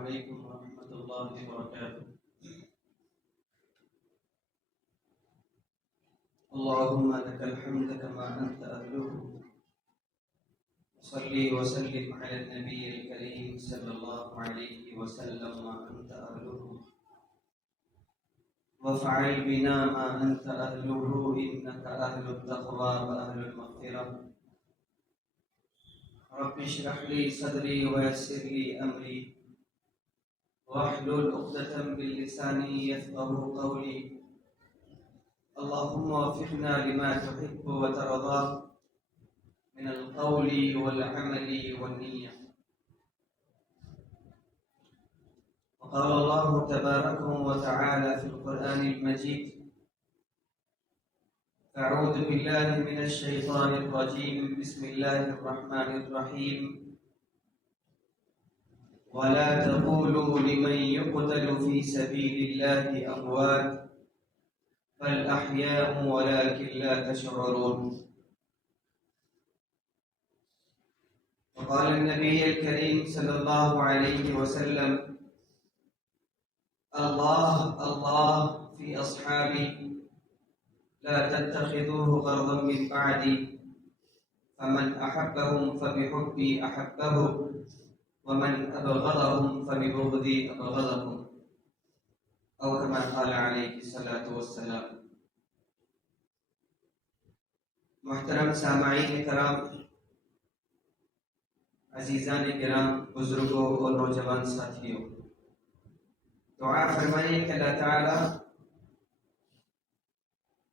عليكم ورحمة الله وبركاته. اللهم لك الحمد كما أنت أهله. صلي وسلم على النبي الكريم صلى الله عليه وسلم ما أنت أهله، وافعل بنا ما أنت أهله، إنك أهل التقوى وأهل المغفرة. رب اشرح لي صدري ويسر لي أمري واحلل عقدة من لساني يفقهوا قولي. اللهم وفقنا لما تحب وترضى من القول والعمل والنية. وقال الله تبارك وتعالى في القرآن المجيد: أعوذ بالله من الشيطان الرجيم، بسم الله الرحمن الرحيم. ولا تقولوا لمن يقتل في سبيل الله أموات بل أحياء ولكن لا تشعرون. وقال النبي الكريم صلى الله عليه وسلم: الله الله في أصحابي لا تتخذوه غرضا من بعدي، فمن أحبهم فبحبي أحبه، ومن أبغضهم فببغضي أبغضهم، أو كما قال عليه الصلاة والسلام. محترم سامعین کرام، عزیزان کرام، بزرگوں اور نوجوان ساتھیوں، دعا فرمائیں کہ اللہ تعالیٰ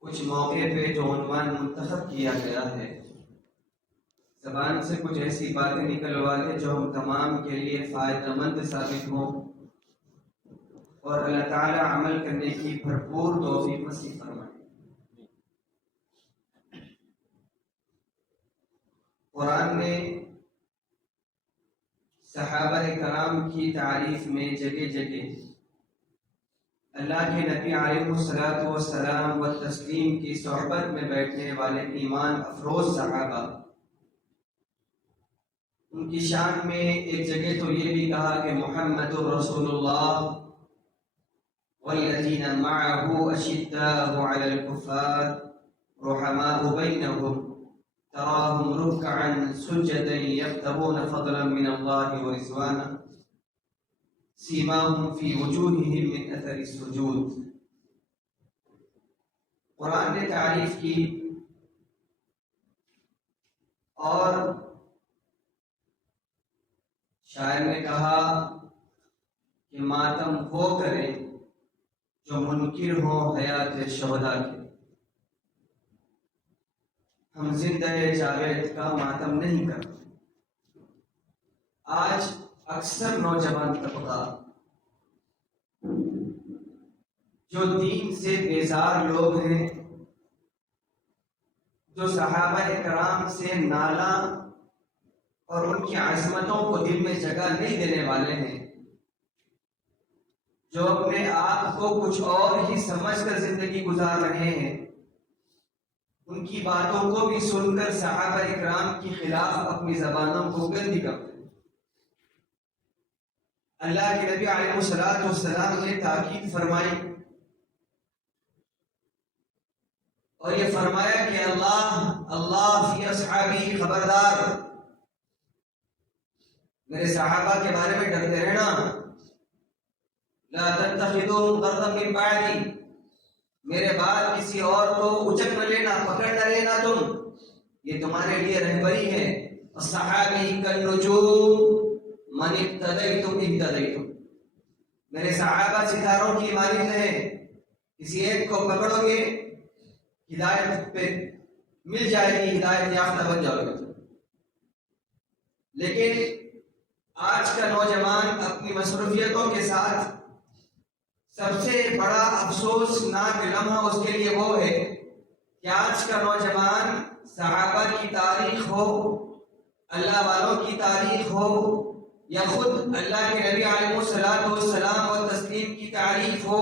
کچھ موقع پہ جو عنوان منتخب کیا گیا ہے، زبان سے کچھ ایسی باتیں نکلوا دے جو ہم تمام کے لیے فائدہ مند ثابت ہوں، اور اللہ تعالیٰ عمل کرنے کی بھرپور توفیق نصیب فرمائے۔ قرآن نے صحابہ کرام کی تعریف میں جگہ جگہ اللہ کے نبی علیہ السلام و تسلیم کی صحبت میں بیٹھنے والے ایمان افروز صحابہ، ان کی شان میں ایک جگہ تو یہ بھی کہا کہ محمد رسول اللہ والذین معه اشداء علی الکفار رحماء بینہم تراہم رکعا سجدا یبتغون فضلا من اللہ ورضوانا سیماہم فی وجوہہم من اثر السجود۔ قرآن نے تعریف کی اور شاعر نے کہا کہ ماتم وہ کرے جو منکر ہو حیات شہداء کے، ہم زندہ جاوید کا ماتم نہیں کرتے۔ آج اکثر نوجوان طبقہ جو دین سے بیزار لوگ ہیں، جو صحابہ کرام سے نالا اور ان کی عظمتوں کو دل میں جگہ نہیں دینے والے ہیں، جو اپنے آپ کو کچھ اور ہی سمجھ کر زندگی گزار رہے ہیں، ان کی باتوں کو بھی سن کر صحابہ کرام کے خلاف اپنی زبانوں کو گندی کرتے ہیں۔ اللہ کے نبی علیہ السلام نے تاکید فرمائی اور یہ فرمایا کہ اللہ اللہ فی اصحابی، خبردار میرے صحابہ کے بارے میں ڈرتے رہنا۔ لا تتخذوهم غرضا من بعدی، میرے بعد کسی اور کو اچک نہ لینا، پکڑ نہ لینا، تم یہ تمہارے لیے رہبری ہے۔ الصحابی کالنجوم من ابتدیتم اهتدیتم، میرے صحابہ ستاروں کی مانند ہیں، کسی ایک کو پکڑو گے ہدایت پہ مل جائے گی، ہدایت یافتہ بن جاؤ گے۔ لیکن آج کا نوجوان اپنی مصروفیتوں کے ساتھ سب سے بڑا افسوسناک لمحہ اس کے لیے وہ ہے کہ آج کا نوجوان صحابہ کی تاریخ ہو، اللہ والوں کی تاریخ ہو، یا خود اللہ کے نبی علیہ السلام و تسلیم کی تعریف ہو،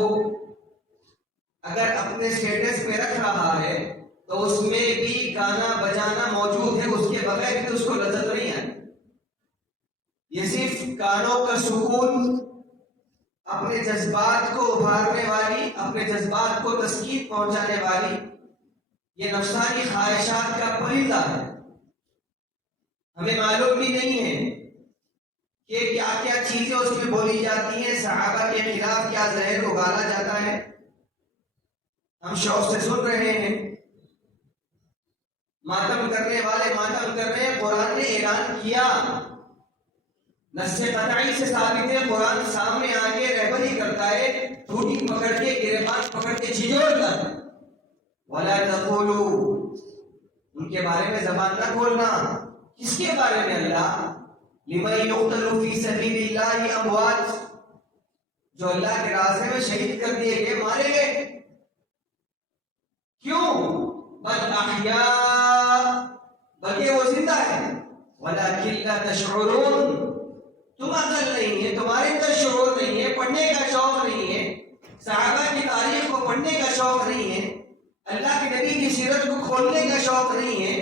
اگر اپنے سٹیٹس میں رکھ رہا ہے تو اس میں بھی گانا بجانا موجود ہے، اس کے بغیر بھی اس کو لذت نہیں ہے۔ یہ صرف کانوں کا سکون اپنے جذبات کو ابھارنے والی، اپنے جذبات کو تسکین پہنچانے والی یہ نفسانی خواہشات کا پرندہ ہے۔ ہمیں معلوم بھی نہیں ہے کہ کیا کیا چیزیں اس میں بولی جاتی ہیں، صحابہ کے خلاف کیا زہر اگالا جاتا ہے، ہم شوق سے سن رہے ہیں۔ ماتم کرنے والے ماتم کر رہے ہیں، قرآن نے اعلان کیا، نص قطعی سے ثابت ہے، قرآن سامنے آگے رہبری کرتا ہے، ٹھوٹی پکڑ کے گریبان پکڑ کے جھنجھوڑتا ہے۔ وَلَا تَقُولُوا، ان کے بارے میں زبان نہ کھولنا۔ کس کے بارے میں؟ اللہ، لِمَن يُقْتَلُ فِي سَبِيلِ اللَّهِ أَمْوَاتٌ، جو اللہ کے راستے میں شہید کر دیے گئے، مارے گئے۔ کیوں؟ بل احیاء، بلکہ وہ زندہ ہے۔ وَلَكِن لَا تَشْعُرُونَ، تم عقل نہیں ہے، تمہارے اندر شعور نہیں ہے، پڑھنے کا شوق نہیں ہے، صحابہ کی تاریخ کو پڑھنے کا شوق نہیں ہے، اللہ کے نبی کی سیرت کو کھولنے کا شوق نہیں ہے۔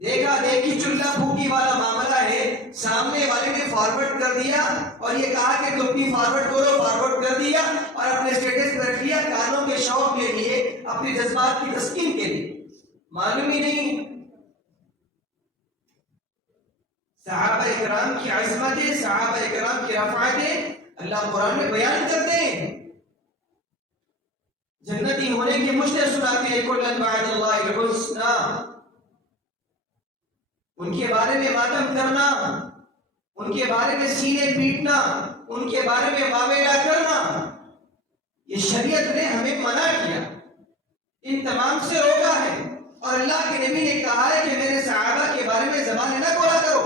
دیکھا دیکھی چولہا پھوکی والا معاملہ ہے، سامنے والے نے فارورڈ کر دیا اور یہ کہا کہ تم بھی فارورڈ کرو، فارورڈ کر دیا اور اپنے اسٹیٹس پر رکھ لیا، کانوں کے شوق کے لیے، اپنے جذبات کی تسکین کے لیے۔ معلوم ہی نہیں صحابہ اکرام کی عظمتیں، صحابہ اکرام کی رفعتیں اللہ قرآن میں بیان کرتے ہیں۔ جنتی ہونے کی مجھے سناتے ہیں، کُلًّا وعد اللہ الحسنی، ان کے بارے میں ماتم کرنا، ان کے بارے میں سینے پیٹنا، ان کے بارے میں واویلا کرنا، یہ شریعت نے ہمیں منع کیا، ان تمام سے روکا ہے۔ اور اللہ کے نبی نے کہا ہے کہ میرے صحابہ کے بارے میں زبان نہ کھولا کرو۔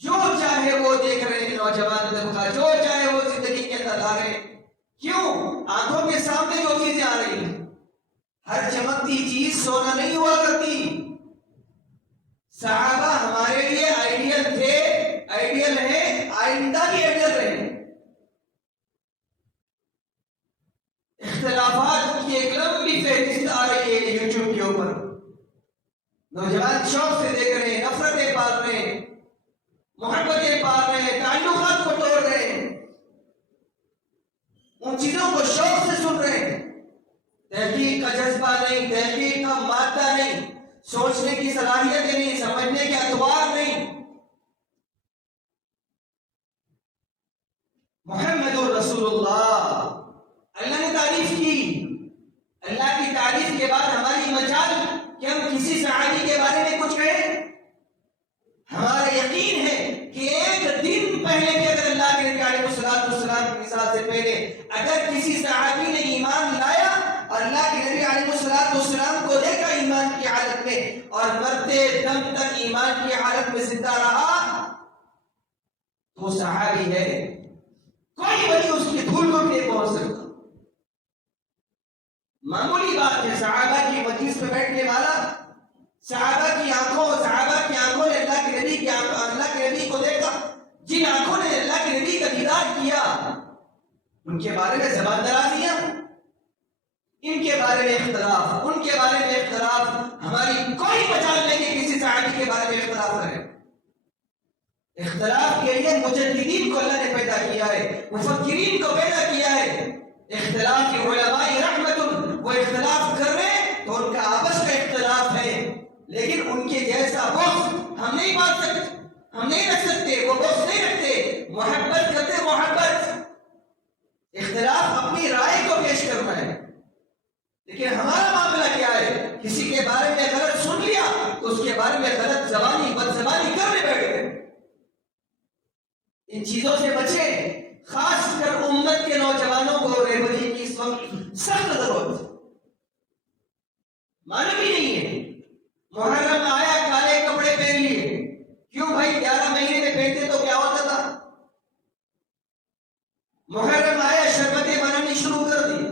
جو چاہے وہ دیکھ رہے ہیں نوجوان طبقہ، جو چاہے وہ زندگی کے اندر آ رہے ہیں، کیوں؟ آنکھوں کے سامنے جو چیزیں آ رہی ہیں، ہر چمکتی چیز سونا نہیں ہوا کرتی۔ صحابہ ہمارے لیے آئیڈیل تھے، آئیڈیل ہیں، آئندہ بھی آئیڈیل رہے۔ اختلافات کی ایک لمبی فہرست آ رہی ہے یوٹیوب کے اوپر، نوجوان شوق سے دیکھ رہے ہیں، نفرتیں پال رہے ہیں، محبتیں پال رہے ہیں، تعلقات کو توڑ رہے ہیں، ان چیزوں کو شوق سے سن رہے ہیں۔ تحقیق کا جذبہ نہیں، تحقیق کا مادہ نہیں، سوچنے کی صلاحیتیں نہیں، سمجھنے کے اتوار نہیں۔ محمد الرسول اللہ، اللہ نے تعریف کی، اللہ کی تعریف کے بعد ہماری مجال کہ ہم کسی صحابی کے بارے میں کچھ کہیں؟ ہمارا یقین ہے کہ ایک دن پہلے بھی اگر اللہ کے نبی علیہ السلام کی مثال سے پہلے اگر کسی صحابی نے ایمان لایا اور اللہ کے نبی علیہ السلام کو دیکھا ایمان کی حالت میں اور مرتے دم تک ایمان کی حالت میں زندہ رہا تو صحابی ہے، کوئی ولی اس کی دھول کو نہیں پہنچ سکتا۔ معمولی بات ہے، صحابہ کی مجلس پہ بیٹھنے والا، صحابہ کی آنکھوں نے اللہ کے نبی کو دیکھا، جن آنکھوں نے اللہ کے نبی کا دیدار کیا، ان کے بارے میں زبان درازیاں، ان کے بارے میں اختلاف، ان کے بارے میں اختلاف، ہماری کوئی مجال نہیں کہ کسی صحابی کے بارے میں اختلاف کرے۔ اختلاف کے لیے مجددین کو اللہ نے پیدا کیا ہے، مفکرین کو پیدا کیا ہے۔ اختلاف کی علماء رحمت، وہ اختلاف کر رہے ہیں تو ان کا آپس کا اختلاف ہے، لیکن ان کے جیسا بغض ہم نہیں بات سکتے، ہم نہیں رکھ سکتے، وہ بغض نہیں رکھتے، محبت کرتے، محبت۔ اختلاف اپنی رائے کو پیش کرنا ہے، لیکن ہمارا معاملہ کیا ہے؟ کسی کے بارے میں غلط سن لیا تو اس کے بارے میں غلط زبانی، بد زبانی کرنے بیٹھ گئے۔ ان چیزوں سے بچیں، خاص کر امت کے نوجوانوں کو رہبری کی اس وقت سخت ضرورت ہے۔ معلوم ہی نہیں ہے، محرم آیا کالے کپڑے پہن لیے، کیوں بھائی؟ 11 مہینے میں پہنتے تو کیا ہوتا تھا؟ محرم آیا شربتیں بنانی شروع کر دی،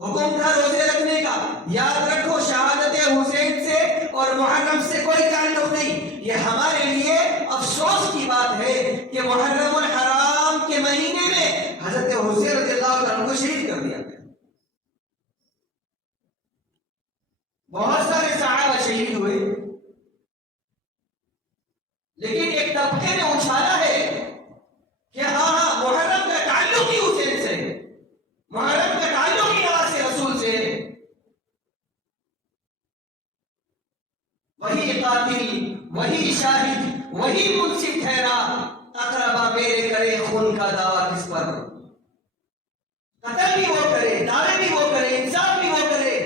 حکم تھا روزے رکھنے کا۔ یاد رکھو، شہادت حسین سے اور محرم سے کوئی تعلق نہیں۔ یہ ہمارے لیے افسوس کی بات ہے کہ محرم الحرام کے مہینے میں حضرت حسین رضی اللہ عنہ کو شہید کر دیا گیا۔ بہت سارے صحابہ شہید ہوئے، لیکن ایک طبقے نے اچھالا ہے کہ ہاں محرم کا تعلق ہی حسین سے، محرم کا تعلق ہی نواز رسول سے، وہی قاتل، وہی شاہد، وہی منصف ٹھہرا، اقربا میرے کرے خون کا دعویٰ کس پر؟ قتل بھی وہ کرے، دعوے بھی وہ کرے، انصاف بھی وہ کرے،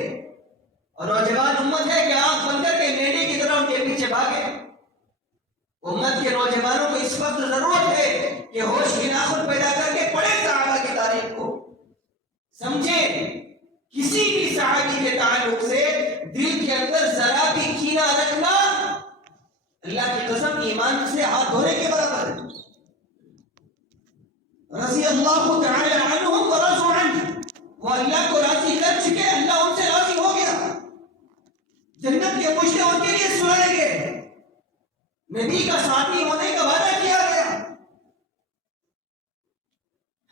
اور نوجوان امت ہے کہ آنکھ بند کر کے میڈے کی طرح ان کے پیچھے بھاگے۔ امت کے نوجوانوں کو اس وقت ضرورت ہے کہ ہوش کی ناخن پیدا کر کے پڑھے صحابہ کی تاریخ کو، سمجھے کسی بھی صحابی کے تعلق سے دل کے اندر ذرا بھی کینہ رکھنا اللہ کی قسم ایمان سے ہاتھ دھونے کے برابر ہے۔ رضی اللہ تعالی عنہم ورضوا عنہ، وہ اللہ کو راضی کر چکے، اللہ ان سے راضی ہو گیا، جنت کے مشتے ان کے لیے سنائے گئے، نبی کا ساتھی ہونے کا وعدہ کیا گیا۔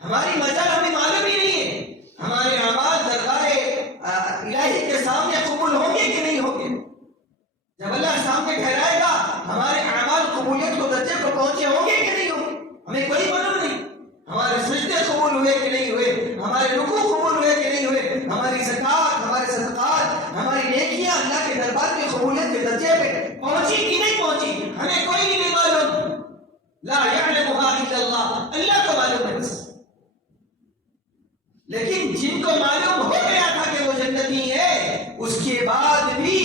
ہماری مجال ہمیں معلوم ہی نہیں ہے، ہمارے اعمال دربار الہی کے سامنے قبول ہوں گے کہ نہیں ہوں گے؟ جب اللہ سامنے ٹھہرائے گا ہمارے اعمال قبولیت کو درجے کو پہنچے ہوں گے کہ نہیں ہوں گے؟ ہمیں کوئی معلوم نہیں۔ ہمارے سجدے قبول ہوئے کہ نہیں ہوئے، ہمارے رکوع قبول ہوئے کہ نہیں ہوئے، ہماری زکات، ہمارے صدقات، ہماری نیکیاں اللہ کے دربار کی قبولیت کے درجے پہ پہنچی کہ نہیں پہنچی، ہمیں کوئی نہیں معلوم۔ لا یعلمها الا اللہ، اللہ کو معلوم ہے بس۔ لیکن جن کو معلوم ہو گیا تھا کہ وہ جنتی ہے، اس کے بعد بھی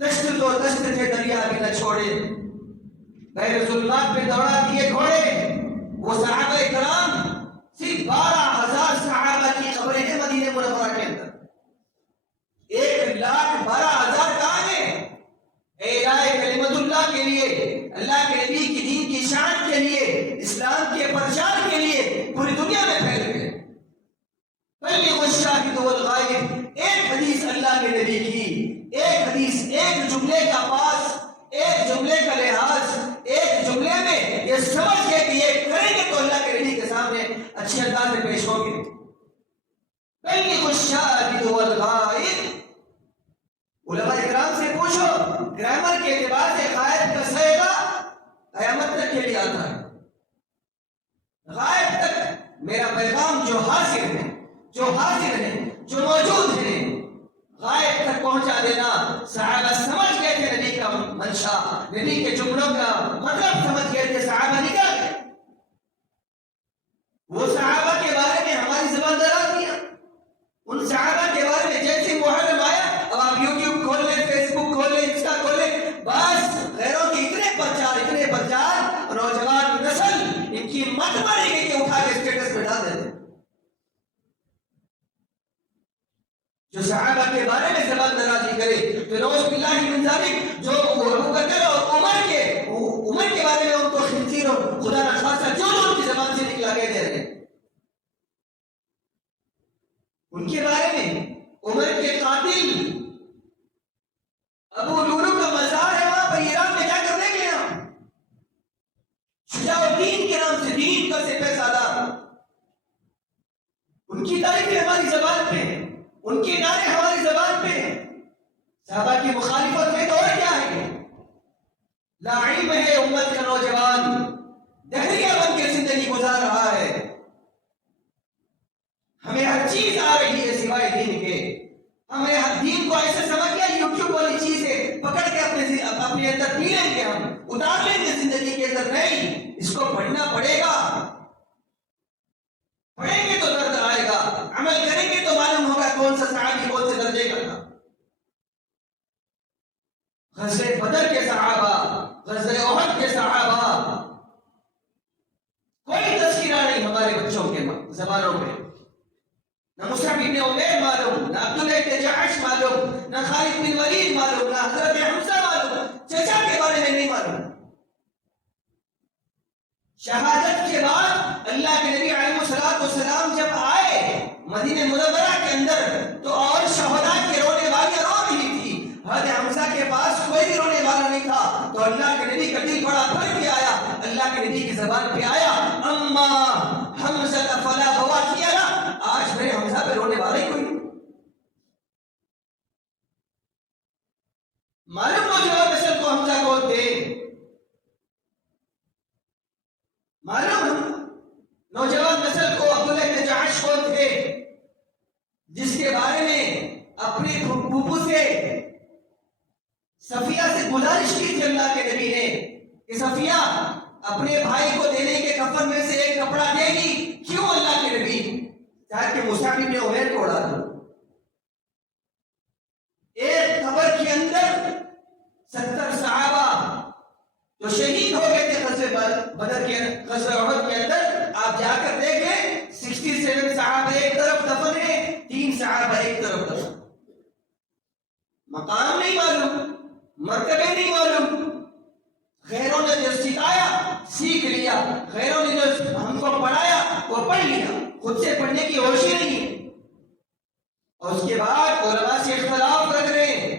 دشت تو دشت کے دریا بھی نہ چھوڑے، بحر ظلمات پہ دوڑا دیے گھوڑے۔ وہ صحابہ کرام، صرف 12,000 صحابہ کی خبریں ہیں مدینہ منورہ کے اندر، 1,12,000 کہاں ہیں؟ اعلاء کلمت اللہ کے لیے، اللہ کے نبی کی دین کی شان کے لیے، اسلام کے پرچار کے لیے پوری دنیا میں پھیل گئے۔ بلغ الشاہد والغائب، ایک حدیث اللہ کے نبی کی، ایک حدیث، ایک جملے کا پاس، ایک جملے کا لحاظ، ایک جملے میں یہ سمجھ کے کہ یہ کریں گے تو اللہ کے نبی کے سامنے اچھے انداز میں پیش ہوں گے۔ بلغ الشاہد والغائب، علماء اکرام سے پوچھو، گرامر کے اعتبار سے غائب کا صیغہ قیامت تک کے لیے آتا ہے۔ غائب تک میرا پیغام جو حاضر ہے، جو حاضر ہے، جو موجود ہے، غائب تک پہنچا دینا۔ صحابہ سمجھ گئے تھے نبی کا منشا، نبی کے جملوں کا مطلب سمجھ گئے تھے، صحابہ نکل گئے۔ وہ صحابہ کے بارے میں ہماری زبان دراز دیا، ان صحابہ کے بارے میں جیسے محرم آیا، اب آپ یوٹیوب کھول لیں، فیس بک کھول لیں، انسٹا کھول لیں، بس غیروں کے اتنے پرچار، نوجوان نسل ان کی مت ماری گئی کہ اٹھا کے اسٹیٹس پہ ڈال دیتے۔ جو صحابہ کے بارے میں زبان درازی کرے تو نعوذ باللہ من ذالک، جو ابو بکر اور عمر کے بارے میں ان کو خنزیر اور خدا نخواستہ جو ان کی زبان سے نکلا گئے دے رہے، ان کے بارے میں عمر کے قاتل ابو لولو کا مزار ہے وہاں پر ایران میں جا کر دیکھ لینا، شجاع الدین کے نام سے، دین کا سپہ سالار، ان کی تعریفیں ہماری زبان پہ، ان کے نعرے ہماری زبان پہ۔ صحابہ کی مخالفت میں تو اور کیا ہے؟ لا علم ہے امت کا نوجوان، دہریہ بن کے زندگی گزار رہا ہے، ہمیں ہر چیز آ رہی ہے سوائے دین کے، ہمیں ہر دین کو ایسے سمجھ گیا یوٹیوب والی چیزیں پکڑ کے اپنے اندر پی لیں گے، ہم اتار لیں گے زندگی کے اندر۔ نہیں، اس کو پڑھنا پڑے گا، پڑھیں گے تو درد آئے گا، عمل کریں گے تو معلوم ہوگا کون سا صحابی کون سے درجے کا تھا۔ غزوہ بدر کے صحابہ، غزوہ احد کے صحابہ، کوئی تذکرہ نہیں ہمارے بچوں کے زبانوں پہ، نہ مصعب بن عمیر معلوم، نہ عبداللہ بن جحش معلوم، نہ خالد بن ولید معلوم، نہ حضرت حمزہ معلوم، چچا کے بارے میں نہیں معلوم۔ شہادت کے بعد اللہ کے نبی علیہ الصلوۃ والسلام جب آئے مدینہ منورہ کے اندر تو اور شہداء کے رونے والی رو رہی تھی، حضرت حمزہ کے پاس کوئی بھی رونے والا نہیں تھا، تو اللہ کے نبی کا دل بڑا بھر کے آیا، اللہ کے نبی کی زبان پہ آیا، اما حمزہ فلا بواکی لہ، آج میرے حمزہ پہ رونے والا ہی کوئی نہیں۔ معلوم نوجوان نسل کو حمزہ کون تھے، معلوم نوجوان نسل کو عبداللہ بن جحش کون تھے جس کے بارے میں اپنی پھوپھو سے صفیہ سے گزارش کی تھی اللہ کے نبی نے کہ صفیہ اپنے بھائی کو دینے کے کفن میں سے ایک کپڑا دے گی. کیوں اللہ کے نبی؟ تاکہ مصعب بن عمیر کو اڑا دو. ایک قبر کے اندر 70 صحابہ جو شہید ہو گئے تھے بدر کے غزوہ احد کے اندر، آپ جا کر دیکھیں 67 صحابہ ایک طرف دفن ہیں، 3 صحابہ ایک طرف دفن. مقام نہیں معلوم، مرتبے نہیں معلوم. غیروں نے جو سکھایا سیکھ لیا، غیروں نے جو ہم کو پڑھایا وہ پڑھ لیا، خود سے پڑھنے کی ہوش ہی نہیں ہے. اور اس کے بعد علماء سے اختلاف رکھ رہے ہیں،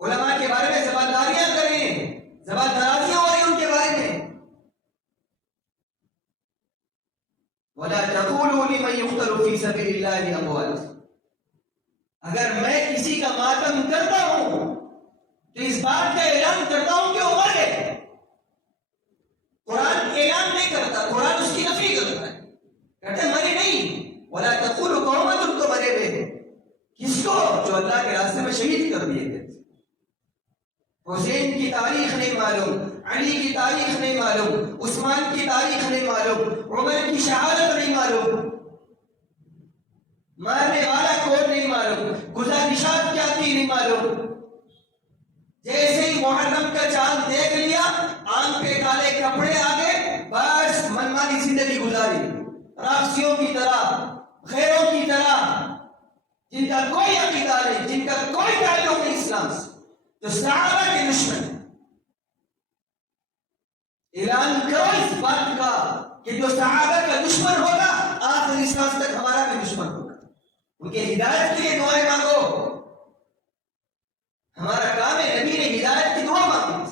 علماء کے بارے میں زبانداریاں کر رہے ہیں، زبانداریاں ہو رہی ہیں ان کے بارے میں. وَلَا تَقُولُوا لِمَنْ يُقْتَلُ فِي سَبِيلِ اللَّهِ أَمْوَاتٌ. اگر میں کسی کا ماتم کرتا ہوں تو اس بات کا اعلان کرتا ہوں کہ وہ مر گئے. قرآن اعلان نہیں کرتا، قرآن اس کی نفی کرتا ہے، کہتے مرے نہیں. وَلَا تَقُولُوا قَوْمَةٌ تو مرے ہوئے کس کو؟ جو اللہ کے راستے میں شہید کر دیے گئے. حسین کی تاریخ نہیں معلوم، علی کی تاریخ نہیں معلوم، عثمان کی تاریخ نہیں معلوم، عمر کی شہادت نہیں معلوم، مارنے والا کون نہیں معلوم، گزارشات کیا تھی نہیں معلوم. جیسے ہی محرم کا چاند دیکھ لیا، آنکھ پہ کالے کپڑے آگے، بس منمانی زندگی گزاری، راکسیوں کی طرح، غیروں کی طرح، جن کا کوئی عقیدہ نہیں، جن کا کوئی تعلق نہیں اسلام سے، جو صحابہ کے دشمن. اعلان کرو اس بات کا کہ جو صحابہ کا دشمن ہوگا آخری سانس تک ہمارا بھی دشمن ہوگا. ان کے ہدایت کے لیے دعائیں مانگو. ہمارا کام ہے، نبی نے ہدایت کی دعا مانگی.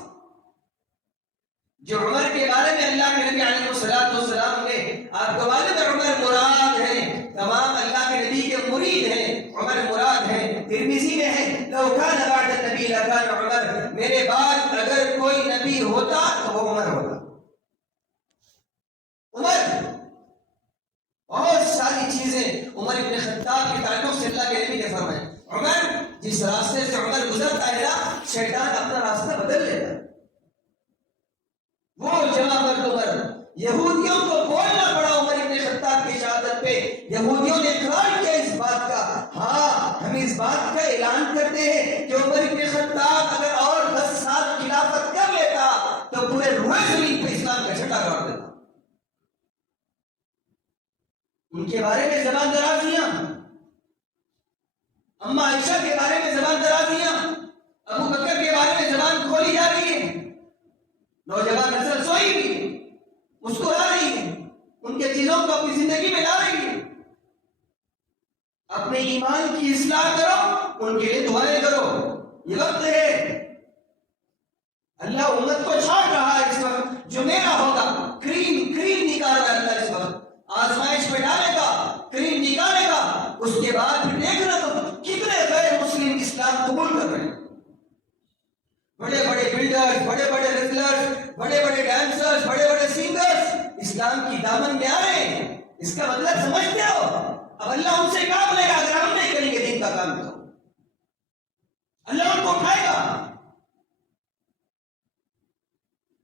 جو عمر کے بارے میں اللہ کے نبی علیہ السلام نے، آپ کو معلوم ہے عمر مراد ہے، تمام اللہ کے نبی کے مرید ہیں، عمر مراد ہے. ترمذی میں ہے لو کان بعد النبی لکان عمر، میرے بعد اگر کوئی نبی ہوتا تو وہ عمر ہوتا. عمر بہت ساری چیزیں عمر ابن خطاب کے تعلق سے اللہ کے نبی نے فرمایا. عمر جس راستے سے عمر گزرتا ہے نا، شیطان اپنا راستہ بدل لیتا ہے. وہ جمع مرد عمر، یہودیوں کو بولنا پڑا عمر ابن خطاب کی شہادت پہ. یہودیوں نے اقرار کیا اس بات کا، ہاں ہم اس بات کا اعلان کرتے ہیں کہ عمر ابن خطاب اگر اور 10 سال خلافت کر لیتا تو پورے روئے زمین پہ اسلام کا جھنڈا گاڑ دیتا. ان کے بارے میں زبان درازیاں، اما عائشہ کے بارے میں زبان درازیاں، ابو بکر کے بارے میں زبان کھولی جا رہی ہے. نوجوان نسل سوئی بھی مسکرا رہی ہے، ان کے چیزوں کو اپنی زندگی میں لا رہی ہے. اپنے ایمان کی اصلاح کرو، ان کے لیے دعائیں کرو. یہ وقت ہے، اللہ امت کو چھاڑ رہا ہے اس وقت. جو میرا ہوگا کریم نکال رہا ہے اللہ اس وقت، آزمائش پہ ڈالے گا، کریم نکالے گا. اس کے بعد پھر دیکھنا تو کتنے غیر مسلم اسلام قبول کر رہے ہیں. بڑے بڑے بلڈرز، بڑے بڑے ریسلرز، بڑے بڑے ڈانسرز، بڑے بڑے سنگرز اسلام کی دامن میں آ رہے ہیں. اس کا مطلب سمجھتے ہو؟ اب اللہ ان سے کام لے گا اگر ہم نہیں کریں گے دین کا کام تو اللہ ان کو اٹھائے گا.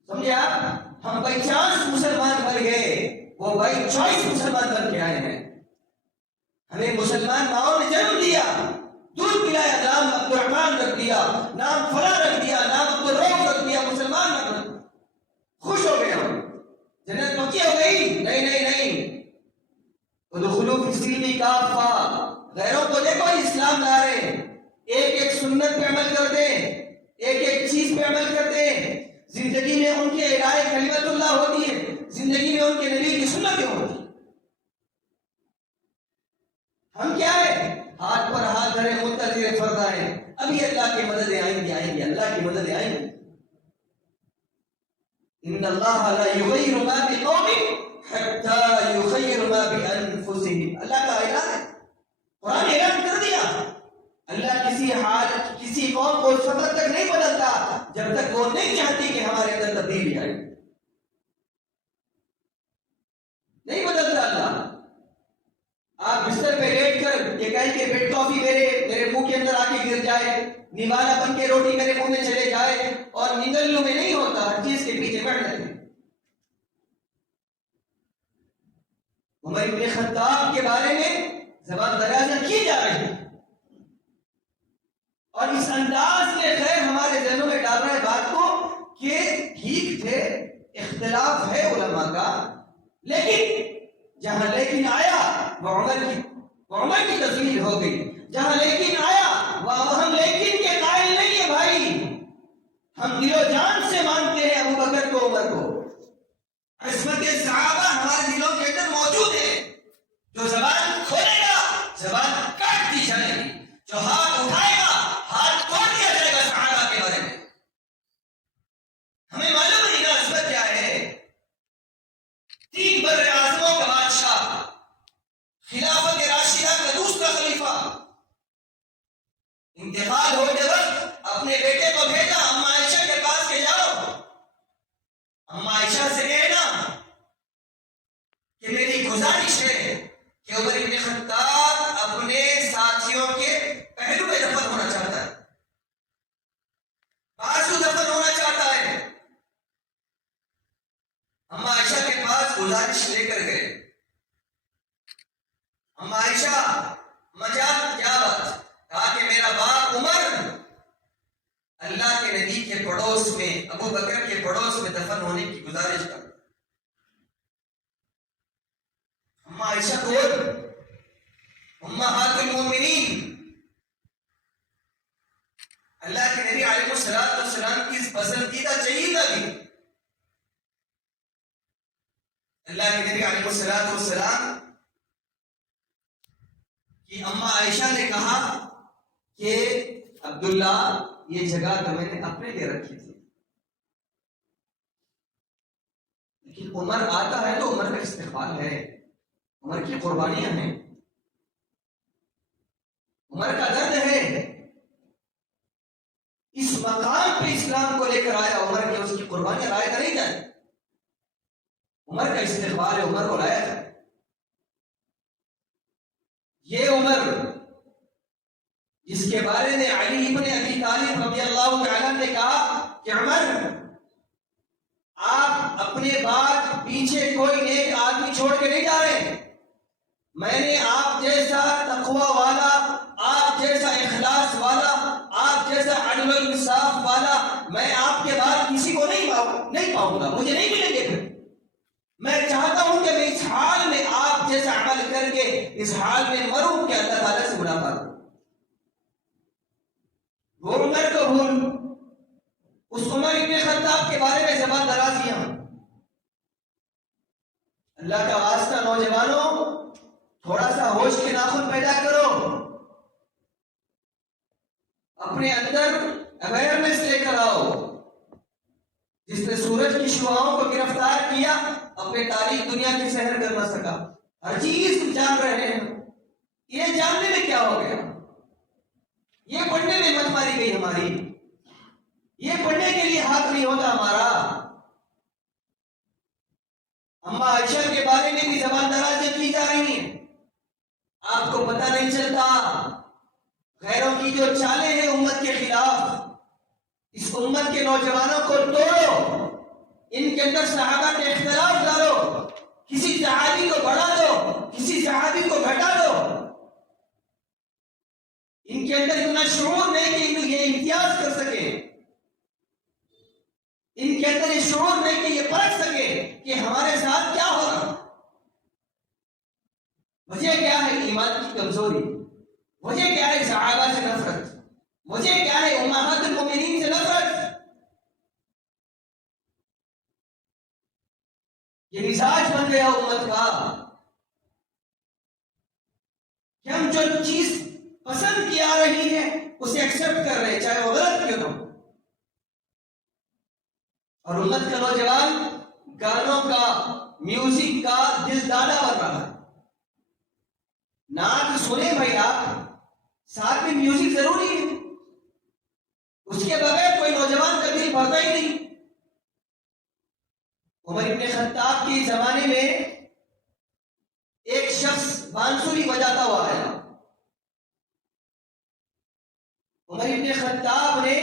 سمجھے آپ؟ ہم بائی چانس مسلمان بن گئے، وہ بائی چوائس مسلمان بن کے آئے ہیں. ہمیں مسلمان ماؤں نے جنم دیا، دودھ پلایا، نام عبد الرحمان رکھ دیا، نام فلاں رکھ دیا، نام عبد الرؤف رکھ دیا، مسلمان رکھ دیا. خوش ہو گئے ہم، جنت پکی ہو گئی؟ نہیں نہیں نہیں. ادخلوا فی السلم کافہ. غیروں کو دیکھو اسلام لا رہے ہیں، ایک ایک سنت پہ عمل کرتے ہیں، ایک ایک چیز پہ عمل کرتے ہیں. زندگی میں ان کے الہی کلمت اللہ ہوتی ہے، زندگی میں ان کے نبی کی سنتیں ہوتی ہیں. ہم کیا ہے؟ ہاتھ پر ہاتھ دھرے منتظر فرضائیں. ابھی اللہ کی مددیں آئیں گی، اللہ کی مددیں آئیں گی. ان اللہ لا یغیر ما بقوم حتی یغیر ما بانفسهم. اللہ کا اعلان ہے، قرآن اعلان کر دیا. اللہ کسی حال کسی قوم کو اس وقت تک نہیں بدلتا جب تک وہ نہیں چاہتی کہ ہمارے اندر تبدیلی آئے. نہیں بدلتا اللہ. ٹافی میرے منہ کے اندر آ کے گر جائے، نوالا بن کے روٹی میرے منہ میں چلے جائے، اور نگلوں میں نہیں ہوتا، ہر چیز کے پیچھے بڑھ جاتے ہیں۔ عمر ابن خطاب کے بارے میں زبان درازیاں کی جا رہی ہیں، اور اس انداز میں خیر ہمارے ذہنوں میں ڈال رہا ہے بات کو کہ ٹھیک تھے، اختلاف ہے علماء کا، لیکن جہاں لیکن آیا وہ عمر کی تذلیل ہو گئی، جہاں لیکن آیا وہاں ہم لیکن کے قائل نہیں ہے بھائی، ہم دل و جان سے مانتے ہیں ابو بکر کو، عمر کو۔ عصمت صحابہ ہمارے دلوں کے اندر موجود ہے، جو زبان کھولے گا زبان کاٹ دی جائے گی، جو ہاتھ اٹھائے گا ہاتھ توڑ دیا جائے گا صحابہ کے بارے میں۔ ہمیں معلوم نہیں نا عصمت کیا ہے۔ 3 بر اعظموں کا بادشاہ، خلافت راشدہ کا دوسرا خلیفہ، انتقال ہونے وقت اپنے بیٹے کو بھیجا اما عائشہ کے پاس کے جاؤ، اما عائشہ سے کہنا کہ میری گزارش ہے کہ عمر ابن خطاب اپنے ساتھیوں کے پہلو میں دفن ہونا چاہتا ہے، بازو دفن ہونا چاہتا ہے۔ اما عائشہ کے پاس گزارش لے کر گئے۔ اما عائشہ مجال کیا بات، کہا کہ میرا باپ عمر اللہ کے نبی کے پڑوس میں، ابو بکر کے پڑوس میں دفن ہونے کی گزارش کرتا۔ اما عائشہ کون؟ امہات المومنین، اللہ کے نبی علیہ السلام کی پسندیدہ چہیتا بھی۔ اللہ کے نبی علیہ السلام کی اما عائشہ نے کہا کہ عبداللہ یہ جگہ تو میں نے اپنے لیے رکھی تھی، لیکن عمر آتا ہے تو عمر کا استقبال ہے، عمر کی قربانیاں ہیں، عمر کا درد ہے۔ اس مقام پہ اسلام کو لے کر آیا عمر کے، اس کی قربانیاں لایا کر نہیں جائے، عمر کا استقبال ہے، عمر کو لایا جائے۔ یہ عمر جس کے بارے میں علی ابن ابی طالب رضی اللہ تعالیٰ نے کہا کہ عمر آپ اپنے بعد پیچھے کوئی نیک آدمی چھوڑ کے نہیں جا رہے، میں نے آپ جیسا تقوی والا، آپ جیسا اخلاص والا، آپ جیسا عدل و انصاف والا میں آپ کے بعد کسی کو نہیں پاؤں گا، مجھے نہیں ملیں گے۔ پھر میں چاہتا ہوں کہ میں اس حال میں آپ جیسا عمل کر کے اس حال میں مروں کہ اللہ تعالیٰ سے ملاقات ہو۔ وہ عمر کو بھول، اس عمر ابن خطاب کے بارے میں زبان درازیاں۔ اللہ کا واسطہ نوجوانوں، تھوڑا سا ہوش کے ناخن پیدا کرو، اپنے اندر اویئرنیس لے کر آؤ۔ جس نے سورج کی شعاؤں کو گرفتار کیا اپنے تاریخ دنیا کی سحر کر نہ سکا، ہر چیز جان رہے ہیں، یہ جاننے میں کیا ہو گیا؟ یہ پڑھنے میں مت ماری گئی ہماری، یہ پڑھنے کے لیے ہاتھ نہیں ہوتا ہمارا۔ اما عائشہ کے بارے میں بھی زبان درازیاں کی جا رہی ہیں، آپ کو پتہ نہیں چلتا غیروں کی جو چالیں ہیں امت کے خلاف۔ اس امت کے نوجوانوں کو توڑو، ان کے اندر صحابہ کے اختلاف ڈالو، کسی صحابی کو بڑھا دو، کسی صحابی کو گھٹا دو، ان کے اندر اتنا شعور نہیں کہ یہ امتیاز کر سکے، ان کے اندر یہ شعور نہیں کہ یہ پرکھ سکے کہ ہمارے ساتھ کیا ہو رہا۔ وجہ کیا ہے؟ ایمان کی کمزوری، وجہ کیا ہے؟ صحابہ سے نفرت، وجہ کیا ہے؟ امہات المومنین سے نفرت۔ یہ مزاج بن گیا امت کا کہ ہم جو چیز پسند کی آ رہی ہے اسے ایکسپٹ کر رہے ہیں، چاہے وہ غلط کیوں نہ ہو۔ اور امت کا نوجوان گانوں کا، میوزک کا دل دادا بن رہا ہے۔ نعت سنیں بھائی، آپ ساتھ میں میوزک ضروری ہے، اس کے بغیر کوئی نوجوان کا دل بھرتا ہی نہیں۔ عمر ابن خطاب کے زمانے میں ایک شخص بانسری بجاتا ہوا آیا، عمر ابن خطاب نے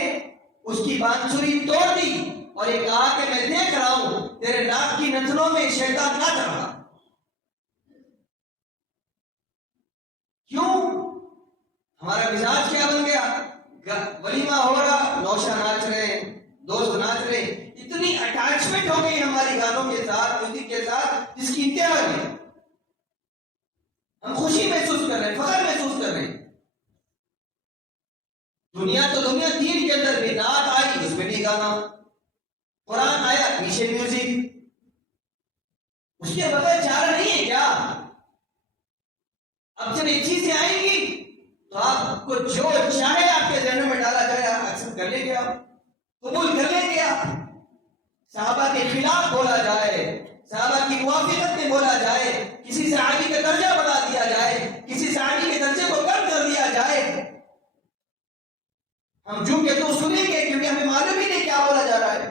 اس کی بانسری توڑ دی اور یہ کہا کہ میں دیکھ رہا ہوں تیرے ناک کی نتنوں میں شیطان ناچ رہا. کیوں؟ ہمارا مزاج کیا بن گیا؟ ولیمہ ہو رہا، نوشہ ناچ رہے ہیں، دوست ناچ رہے ہیں. اتنی اٹیچمنٹ ہو گئی ہماری گانوں کے ساتھ، میوزک کے ساتھ، جس کی انتہا نہیں. ہم خوشی محسوس کر رہے ہیں، فخر محسوس کر رہے ہیں. دنیا تو دنیا، دین کے اندر بھی نعت آئی اس میں بھی گانا، قرآن آیا پیچھے میوزک. اس کے بغیر چارہ نہیں ہے کیا؟ اب جب یہ چیزیں آئیں گی تو آپ کو جو چاہے آپ کے ذہنوں میں ڈالا جائے آپ ایکسپٹ کر لیں گے، آپ قبول کر لیں گے. آپ صحابہ کے خلاف بولا جائے، صحابہ کی موافقت میں بولا جائے، کسی صحابی کا درجہ بڑھا دیا جائے، کسی صحابی کے درجے کو کم کر دیا جائے، ہم جو کہ تو سنیں گے کیونکہ ہمیں معلوم ہی نہیں کیا بولا جا رہا ہے.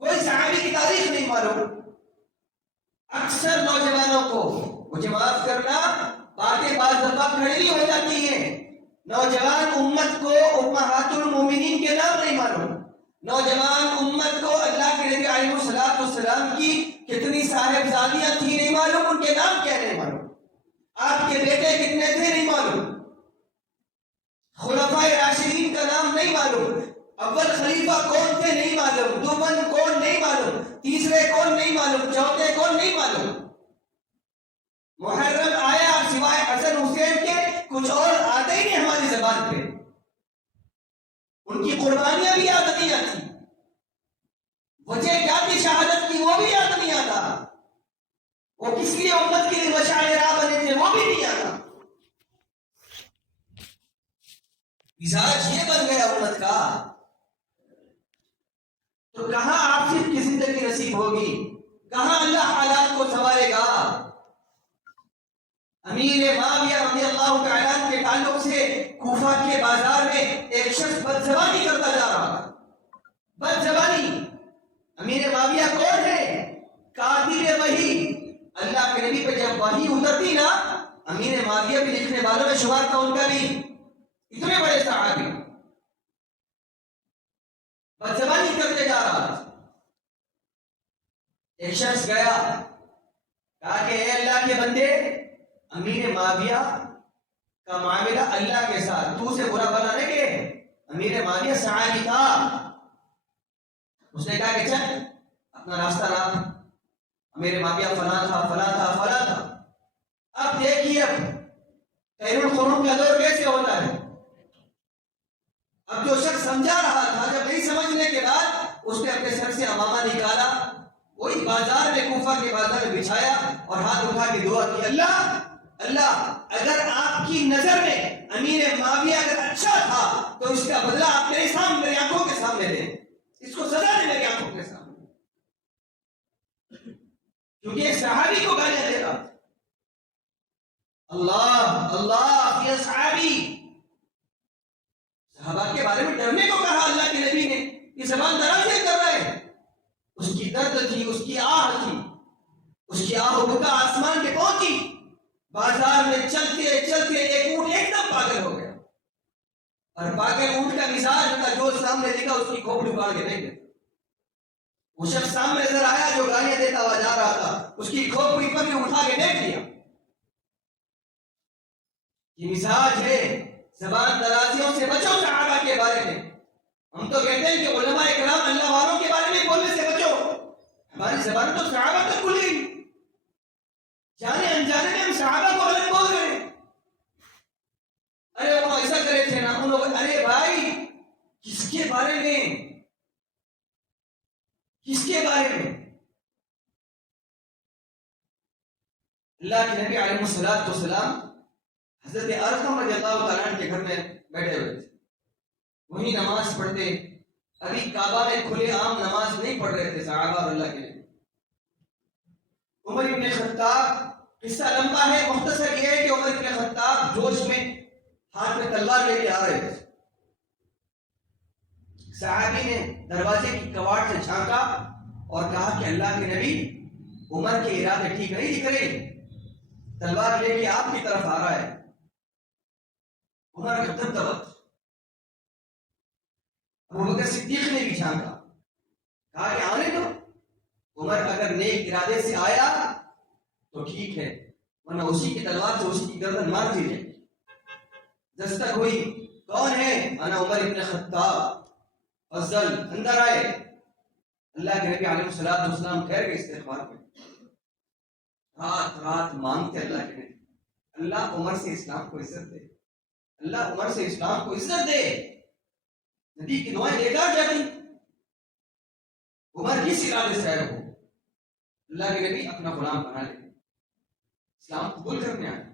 کوئی صحابی کی تاریخ نہیں معلوم. اکثر نوجوانوں کو، مجھے معاف کرنا، باتیں بعض دفعہ کھڑی ہو جاتی ہیں. نوجوان امت کو امہات المومنین کے نام نہیں معلوم. نوجوان امت کو اللہ کے نبی علیہ الصلوۃ والسلام کی کتنی صاحبزادیاں تھیں نہیں معلوم، ان کے نام کیا نہیں معلوم. آپ کے بیٹے کتنے تھے نہیں معلوم. خلفائے راشدین کا نام نہیں معلوم. اول خلیفہ کون تھے نہیں معلوم. دوم کون نہیں معلوم. تیسرے کون نہیں معلوم. چوتھے کون نہیں معلوم. محرم آیا سوائے حسن حسین کے کچھ اور آتے ہی نہیں ہماری زبان پہ. ان کی قربانیاں بھی یاد نہیں آتی، وجہ کیا تھی شہادت کی وہ بھی یاد نہیں آتا، وہ کس لیے امت کے لیے مشعل راہ بنے تھے وہ بھی نہیں آتا. مزاج یہ بن گیا امت کا. تو کہاں آخر کی زندگی نصیب ہوگی؟ کہاں اللہ حالات کو سنوارے گا؟ امیر معاویہ رضی اللہ تعالیٰ عنہ کے تعلق سے کوفہ کے بازار میں ایک شخص بدزبانی کرتا جا رہا تھا. بدزبانی. امیر معاویہ کون ہے؟ کاتب وحی. اللہ کے نبی پہ جب وحی اترتی نا، امیر معاویہ بھی لکھنے والوں میں شمار تھا ان کا بھی. اتنے بڑے صحابی بدزبانی کرتے جا رہا تھا. ایک شخص گیا، کہا کہ اے اللہ کے بندے، امیر معاویہ کا معاملہ اللہ کے ساتھ، تو اسے برا بنا نہیں کہ امیر معاویہ صحابی تھا. اس نے کہا کہ چل اپنا راستہ رہا، امیر معاویہ فلاں تھا فلاں تھا فلاں تھا. اب دیکھیے اب خیر القرون کا دور کیسے ہوتا ہے. اب جو شخص سمجھا رہا تھا، جب نہیں سمجھنے کے بعد اس نے اپنے سر سے امامہ نکالا، وہی بازار میں، کوفہ کے بازار میں بچھایا اور ہاتھ اٹھا کے دعا کی، اللہ اللہ اگر آپ کی نظر میں امیر معاویہ اگر اچھا تھا تو اس کا بدلہ آپ میرے سامنے، میری آنکھوں کے سامنے دیں، اس کو سزا دیں میری آنکھوں کے سامنے. کیونکہ ایک صحابی کو گالیاں دے رہا تھا. اللہ اللہ یہ صحابی، صحابہ کے بارے میں ڈرنے کو کہا اللہ کے نبی نے. یہ زبان درازیں کر رہا ہے. اس کی درد تھی، اس کی آہ تھی، اس کی آہ و بکا آسمان پہ پہنچی. بازار میں چلتے چلتے ایک اونٹ ایک دم پاگل ہو گیا. اور پاگل اونٹ کا مزاج ہوتا، جو سامنے دکھا اس کی کھوپڑی اکھاڑ کے نہیں دیتا. وہ شخص سامنے نظر آیا جو گالیاں دیتا ہوا جا رہا تھا، اس کی کھوپڑی پر بھی اٹھا کے دیکھ لیا. یہ مزاج ہے. زبان درازیوں سے بچو صحابہ کے بارے میں. ہم تو کہتے ہیں کہ علماء اکرام اللہ والوں کے بارے میں بولنے سے بچو. ہماری زبان تو صحابہ تک کھل گئی، جانے انجانے میں ہم صحابہ کو غلط بول رہے ہیں. ارے وہ ایسا کرے تھے نا انہوں، ارے بھائی کس کے بارے میں، کس کے بارے میں؟ اللہ کے نبی علیہ الصلوۃ والسلام حضرت ارقم رضی اللہ تعالیٰ عنہ کے گھر میں بیٹھے ہوئے تھے، وہی نماز پڑھتے. ابھی کعبہ میں کھلے عام نماز نہیں پڑھ رہے تھے صحابہ اور اللہ کے نبی. عمر ابن خطاب، قصہ لمبا ہے، مختصر یہ ہے کہ عمر ابن خطاب جوش میں ہاتھ میں تلوار لے کے آ رہے تھے. صحابی نے دروازے کی کواڑ سے جھانکا اور کہا کہ اللہ کے نبی، عمر کے ارادے ٹھیک نہیں دکھ رہے، تلوار لے کے آپ کی طرف آ رہا ہے. عمر کا دبدبا ابوبکر صدیق نے بھی جھانکا، کہا کہ آنے دو، عمر اگر نیک ارادے سے آیا تو ٹھیک ہے، ورنہ اسی کی تلوار سے اسی کی گردن مار دی جائے۔ دستک ہوئی، کون ہے؟ انا عمر ابن خطاب، فضل اندر آئے۔ اللہ کے نبی علیہ الصلوۃ والسلام ٹھہر گئے استغفار میں، رات رات مانگتے اللہ کے نبی، اللہ عمر سے اسلام کو عزت دے، اللہ عمر سے اسلام کو عزت دے۔ نبی کی دعائیں بیکار جاتی، عمر کس ارادے سے آئے ہو، اللہ کے نبی اپنا غلام بنا لے، اسلام قبول کرنے آئے۔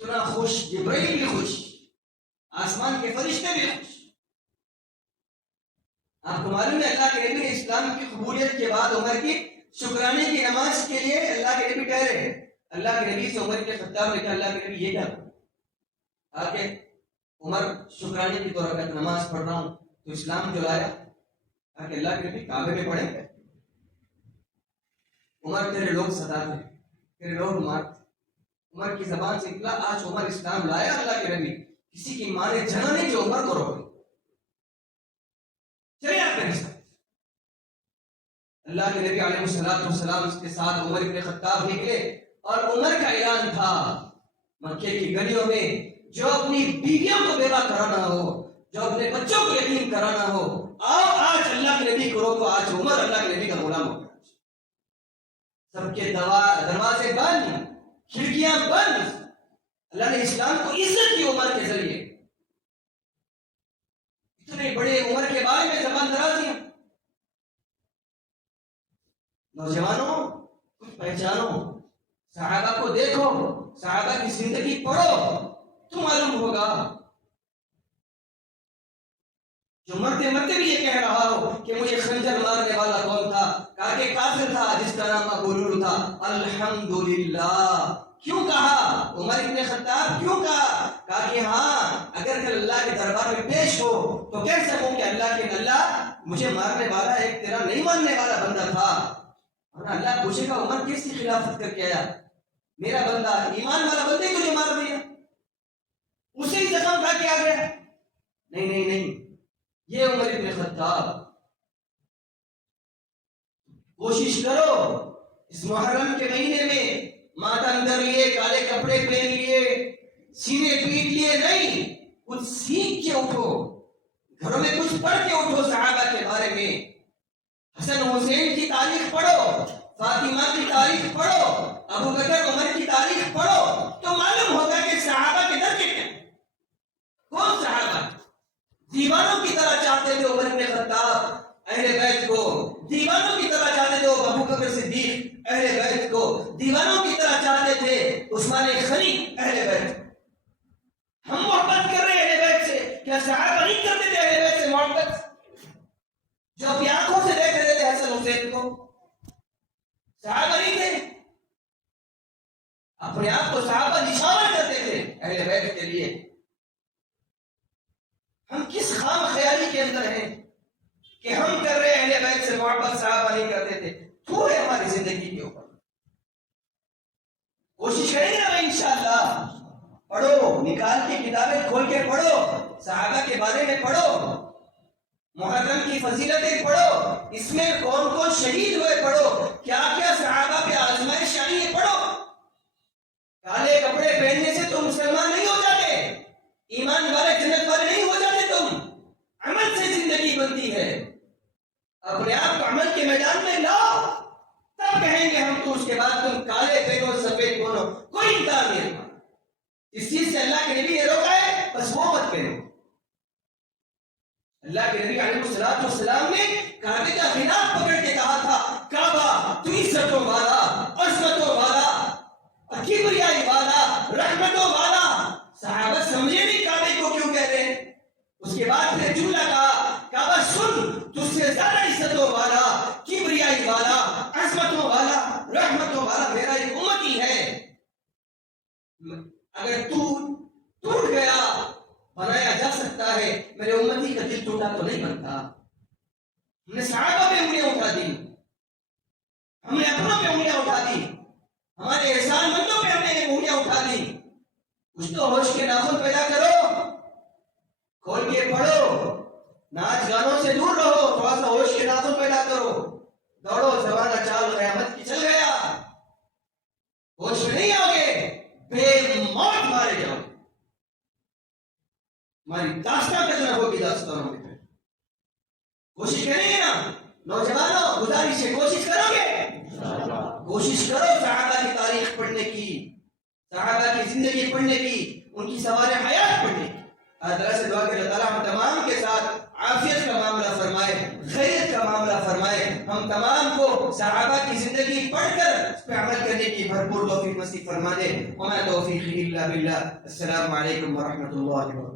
اتنا خوش، جبرائیل بھی خوش، آسمان کے فرشتے بھی خوش۔ آپ کو معلوم ہے اللہ کے نبی نے اسلام کی قبولیت کے بعد عمر کی شکرانے کی نماز کے لیے اللہ کے نبی ٹھہرے۔ اللہ کے نبی سے عمر کے خطاب نے کہا اللہ کے نبی یہ کیا آگے عمر شکرانے کی 2 رکعت نماز پڑھ رہا ہوں تو اسلام جو لایا، کہ اللہ کے نبی کعبے میں پڑھیں گے، عمر تیرے لوگ ستاتے، تیرے لوگ مارتے۔ عمر کی زبان سے نکلا آج عمر اسلام لایا اللہ کے نبی، کسی کی ماں نے جنا نہیں جو عمر کو روکے، چلے آپ میرے ساتھ۔ اللہ کے نبی علیہ الصلوۃ والسلام اس کے ساتھ عمر ابن خطاب نکلے، اور عمر کا اعلان تھا مکے کی گلیوں میں، جو اپنی بیویوں کو بیوہ کرانا ہو، جو اپنے بچوں کو یتیم کرانا ہو، آؤ آج اللہ کے نبی کو روکو۔ آج عمر اللہ کے نبی کا غلام ہو گیا، سب کے دروازے بند، کھڑکیاں بند۔ اللہ نے اسلام کو عزت کی عمر کے ذریعے۔ اتنے بڑے عمر کے بارے میں زبان درازی۔ نوجوانوں کچھ پہچانو، صحابہ کو دیکھو، صحابہ کی زندگی پڑھو تو معلوم ہوگا۔ جو مرتے مرتے بھی یہ کہہ رہا ہو کہ مجھے خنجر مارنے والا کون تھا، کہا کہ کافر تھا جس کا نام ابو لولو تھا۔ الحمدللہ، کیوں کہا؟ عمر ابن خطاب کیوں کہا؟ کہا کہ ہاں اگر کل اللہ کے دربار میں پیش ہو تو کہہ سکوں کہ اللہ مجھے مارنے والا ایک تیرا نہیں ماننے والا بندہ تھا، اور اللہ پوچھے گا عمر کس کی خلافت کر کے آیا؟ میرا بندہ ایمان والا بندے تجھے مار دیا، اسے ہی زخم کھا کے آ گیا۔ نہیں نہیں نہیں، یہ عمر ابن خطاب۔ کوشش کرو اس محرم کے مہینے میں ماتم کر لیے، کالے کپڑے پہن لیے، سینے پیٹ لیے نہیں، کچھ سیکھ کے اٹھو، گھروں میں کچھ پڑھ کے اٹھو صحابہ کے بارے میں، حسن حسین کی تاریخ پڑھو، فاطمہ کی تاریخ پڑھو، ابو بکر عمر کی تاریخ پڑھو، تو معلوم ہوگا کہ صحابہ کے درجے کیا۔ کون صحابہ دیوانوں کی طرح چاہتے تھے عمر بن خطاب اہل بیت کو، دیوانوں کی طرح چاہتے تھے ابو بکر صدیق اہل بیت کو، دیوانوں کی طرح چاہتے تھے عثمان غنی اہل بیت۔ ہم محبت کر رہے ہیں اہل بیت سے، کیا صحابہ نہیں کرتے تھے اہل بیت سے محبت؟ جو اپنی آنکھوں سے دیکھ رہے تھے حسن حسین کو، صحابہ نہیں تھے؟ اپنے آپ کو صحابہ نشانہ کرتے تھے اہل بیت کے لیے۔ ہم کس خام خیالی کے اندر ہیں کہ ہم کر رہے اہل بیت سے محبت، صحابہ نہیں کرتے تھے؟ تھوڑے ہماری زندگی کے اوپر کوشش کریں گے نا انشاءاللہ۔ پڑھو، نکال کے کتابیں کھول کے پڑھو، صحابہ کے بارے میں پڑھو، محرم کی فضیلتیں پڑھو، اس میں کون کون شہید ہوئے پڑھو، کیا کیا صحابہ پہ آزمائش آئی ہے پڑھو۔ کالے کپڑے پہننے سے تم مسلمان نہیں ہو جاتے، ایمان والے جنت والے نہیں ہو جاتے، تم عمل سے زندگی بنتی ہے۔ اپنے آپ کو عمل کے میدان میں لاؤ، تب کہیں گے ہم تو، اس کے بعد تم کالے پہنو سفید پہنو، کوئی انکار نہیں ہے۔ اس چیز سے اللہ کے نبی نے روکا ہے، بس وہ مت پہنو۔ اللہ کے نبی علیہ الصلوۃ والسلام نے کعبے کا خلاف پکڑ کے کہا تھا، کعبہ تو عزتوں والا، عظمتوں والا، کبریائی والا، رحمتوں والا۔ صحابہ سمجھے نہیں کعبے کو کیوں کہہ رہے ہیں۔ اس کے بعد پھر جملہ کہا، کعبہ سن، تجھ سے زیادہ عزتوں والا، کبریائی والا، عظمتوں والا، رحمتوں والا میرا ایک امتی ہے۔ اگر تو ٹوٹ گیا، بنایا جا سکتا ہے، میرے امتی کا دل ٹوٹا تو نہیں بنتا۔ ہم نے صحابہ پہ انگلیاں اٹھا دی، ہم نے اپنوں پہ انگلیاں اٹھا دی، ہمارے احسان مندوں پہ ہم نے انگلیاں اٹھا دی۔ کچھ تو ہوش کے ناخن پیدا کرو۔ کھول کے پڑھو، ناچ گانوں سے دور رہو، تھوڑا سا ہوش کے ناخن پیدا کرو، دوڑو، زمانہ چال قیامت کی چل گیا، ہوش میں نہیں آؤ گے، بے موت مارے جاؤ۔ ہماری داستان کتنا ہوگی داستانوں میں کوشش کریں گے نا نوجوانوں، گزارش ہے کوشش کرو گے، کوشش کرو صحابہ کی تاریخ پڑھنے کی، صحابہ کی زندگی پڑھنے کی، ان کی سوار حیات پڑھنے کی۔ اللہ سے دعا کہ اللہ تعالیٰ ہم تمام کے ساتھ عافیت کا معاملہ فرمائے، خیریت کا معاملہ فرمائے، ہم تمام کو صحابہ کی زندگی پڑھ کر اس پہ عمل کرنے کی بھرپور توفیق نصیب فرما دے۔ وما توفیقی الا باللہ۔ السلام علیکم ورحمۃ اللہ وبرکاتہ۔